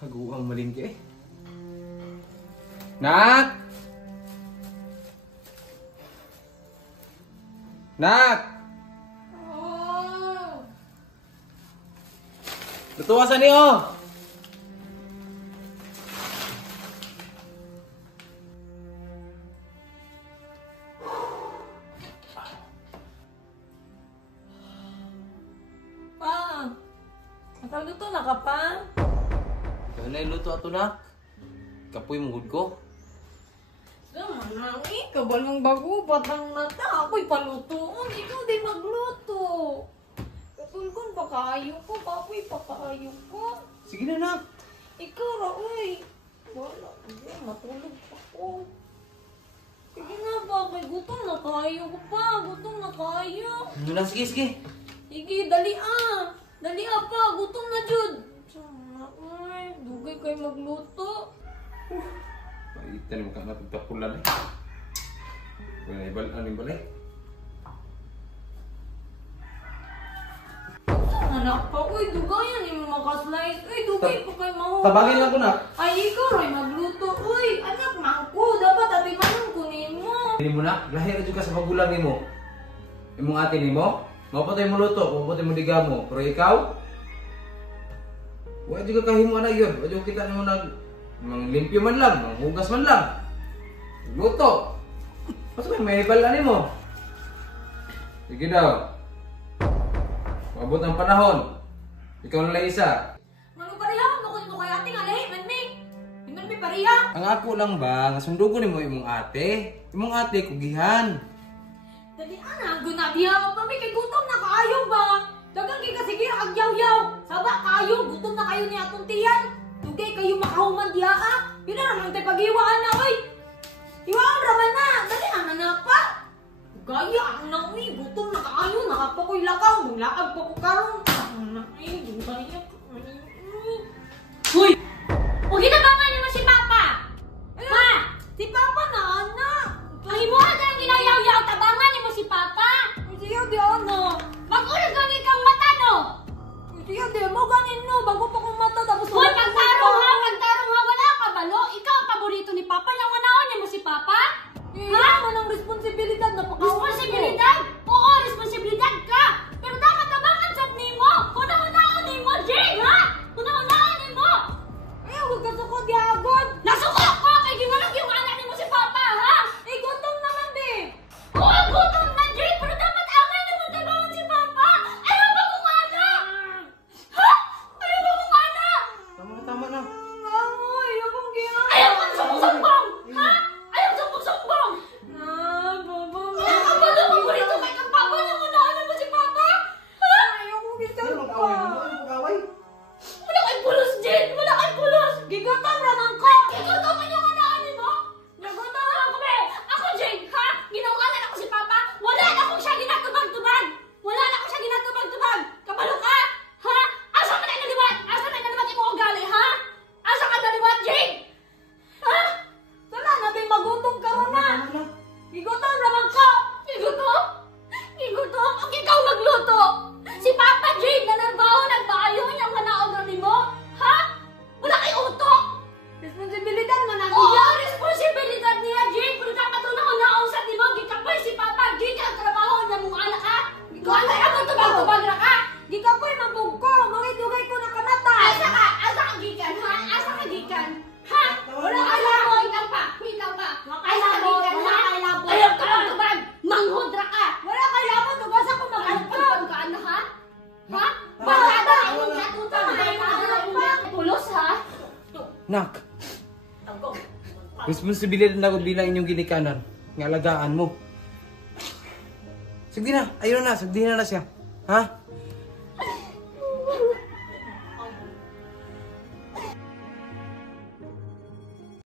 Haguang malingki eh. Nak! Nak! Oh. Lutuwasan niyo! Pa! Nakaluto na ka pa? Kaya na iluto ato nak. Kapoy mong ko. Naman lang eh, kabalang bago, batang mata. Ako'y palutoon, ikaw di magluto. Katulkon pa kaayo ko, papoy pa kaayo ko. Sige na nak. Ikaw ra, uy. Wala, hindi, matulog pa ko. Sige nga ba, may gutom na kayo ko pa. Gutom na kayo. Ano na, sige, sige. Sige, dali ah. Dali ah pa, gutom na jud. Sana, uy, dugay kayo magluto. Paitan mo ka matagtapulan eh. Wala ibalaan yung balay. Anak pa, uy, dugayan yung makaslice. Uy, dugay pa kayo mahuha. Tabagin lang ko na. Ay, ikaw rin magluto. Uy, anak, mangko. Dapat ati manong kunin mo. Hindi mo na, lahir na ka sa magulang ni mo. Imong ate ni mo, mapatay mo luto, mapatay mo diga mo. Pero ikaw, wala juga kahimo na yun. Wala juga kita mo nag limpyo man lang, hugas man lang. Luto. Basta may balaan mo. Sige daw. Mabot ang panahon. Ikaw na lang isa. Mano pariha, bukod mo kay ate nga lahi, manmi. Iman may pariha. Ang ako lang ba, nga sundugo ni mo imong ate. Imong ate, kugihan. Dali ana, gunabiha ka pa may kay gutom na kaayo ba? Dagang kay kasigir agyaw-yaw. Saba kaayo, gutom na kayo ni atong tiyan. Dugay kayo makahuman diha ka. Pila naman tayo pag-iwaan na, oy. Iwaan raman na. Dali ana na pa. Gaya ang nauni, gutom na kaayo. Nakapakoy lakaw. Mulakag pa ko karong. Ang nauni, gaya ka. Hoy! Huwag ginabangan niyo mo si Papa! Ma! Si Papa na, anak. Ang imuha ka ng ginayaw-yaw, tabangan niyo mo si Papa! Siya di ano. Mag-ulag kang ikang mata, no? Siya di mo ganin no. Bago pa kong mata tapos. Hoy, pagtarong ha! Pagtarong ha! Wala ka balo! Ikaw ang paborito ni Papa. Nang manaon niyo mo si Papa? Ha? Anong responsibilidad na pagkakas? Responsibilidad? Oo, responsibilidad ka! Pero dapat tabangan sa mo! Kuna-unaon ni mo, Jay, ha? Kuna-unaon ni mo! Eh, huwag ka suko di agad. Nasuko ko! Kay gingalog yung anak ni mo si Papa, ha? Eh, gutom naman di. Oo, gutom na, Jay! Pero dapat angay na mo tabangan si Papa! Ayaw ba kung anak? Ha? Ayaw ba kung anak? Tama na. Ay, akong giyan. Ayaw kang sumbong-sumbong! Ha? Ayaw sumbong-sumbong! Baba. Ayaw kang balo mo rito kay kang Papa na unahan mo si Papa! Ha? Ayoko gitan Ano pa. mag-away mo? Ano mag-away? Wala kay pulos, Jay! Wala kay pulos! Gigatam raman ko. Ikaw man yung unahan mo! Nagutom na ako, be! Ako, Jay! Ha? Ginawalan ako si Papa! Wala na akong siya ginatubag-tubag! Wala na akong siya ginatubag-tubag! Kabalo ka? Ha? Asa ka na naliwat? Asa na naliwat yung mga ugali, ha? Asa ka naliwat, Jay? Ha? Sana na may magutom ka ron na. Gigatam raman ko. Igutom? Igutom? Ang ikaw magluto! Si Papa Jay, nanarbaho, nagpaayo niyang manaog na mo? Ha? Wala kay utok! Responsibilidad man ang Oo, giyan. responsibilidad niya, Jay! Pero dapat doon ako naong sa mo, gikapoy si Papa Jay, ka ang trabaho na mong anak, ha? Ikaw ang kaya tubag-tubag na ka! Gikapoy mabog ko. Dugay ko na kanata. Asa ka? Asa ka gikan, ha? Asa ka gikan? Ha? Wala ka labo! Ikaw pa! Ikaw pa! Asa ka labot, gikan, wala ha? kay labot. Ayaw tubag-tubag! Manghudra ka! Wala kay labot. Tugasa ko Magpagpag ka, anak, ha? Ha? Barada ang mong katutan! Pulos, ha? Nak, responsibilidad na ko bilang inyong ginikanan. Nga alagaan mo. Sige na, ayun na, sagdihin na siya. Ha?